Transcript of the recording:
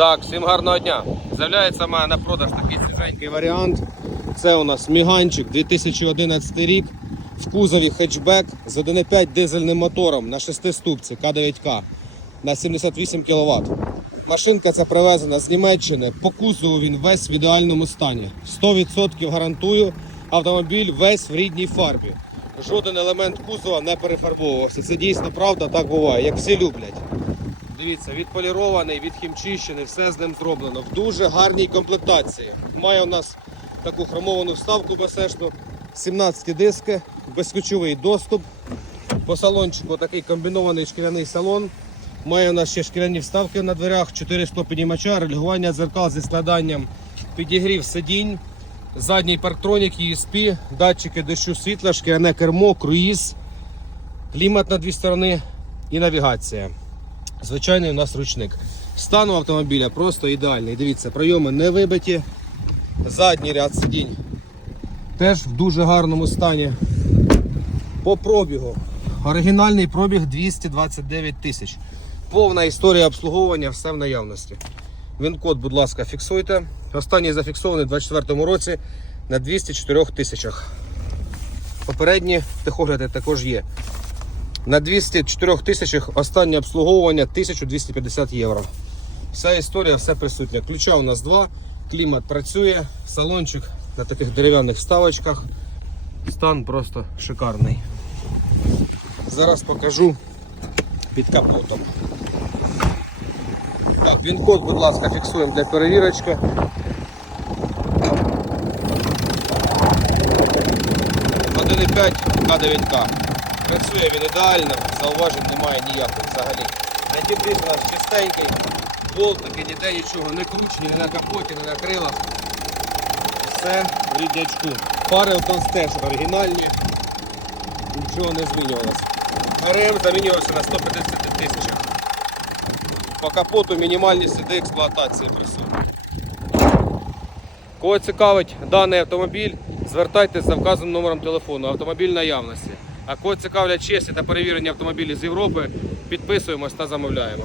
Так, всім гарного дня. З'являється в на продаж такий свіженький варіант. Це у нас Міганчик 2011 рік. В кузові хетчбек з 1,5 дизельним мотором на 6 ступці К9К на 78 кВт. Машинка ця привезена з Німеччини. По кузову він весь в ідеальному стані. 100% гарантую. Автомобіль весь в рідній фарбі. Жоден елемент кузова не перефарбовувався. Це дійсно правда, так буває, як всі люблять. Дивіться, відполірований, відхімчищений, все з ним зроблено. В дуже гарній комплектації. Має у нас таку хромовану вставку басешну, 17 диски, безключовий доступ. По салончику такий комбінований шкіряний салон. Має у нас ще шкіряні вставки на дверях, 4 стопіднімача, регулювання дзеркал зі складанням, підігрів сидінь, задній парктронік, ESP, датчики дощу світла, шкіряне кермо, круїз, клімат на дві сторони і навігація. Звичайний у нас ручник. Стан автомобіля просто ідеальний. Дивіться, прийоми не вибиті. Задній ряд сидінь теж в дуже гарному стані. По пробігу. Оригінальний пробіг 229 тисяч. Повна історія обслуговування, все в наявності. Він-код, будь ласка, фіксуйте. Останній зафіксований у 2024 році на 204 тисячах. Попередні техогляди також є. На 204 тисячах останнє обслуговування 1250 євро. Вся історія, все присутня. Ключа у нас два, клімат працює, салончик на таких дерев'яних вставочках. Стан просто шикарний. Зараз покажу під капотом. Так, він код, будь ласка, фіксуємо для перевірочки. Один 1,5 К9К. Працює він ідеально, зауважень немає ніяких взагалі. Антифриз у нас чистенький, болтики, ніде нічого не кручені, не на капоті, не на крилах. Все в ріднячку. Пари у нас теж оригінальні, нічого не змінювалося. РМ замінювався на 150 тисячах. По капоту мінімальні сліди експлуатації присутні. Кого цікавить даний автомобіль, звертайтеся за вказаним номером телефону. Автомобіль наявності. А кого цікавлять чесні та перевірені автомобілі з Європи, підписуємось та замовляємо.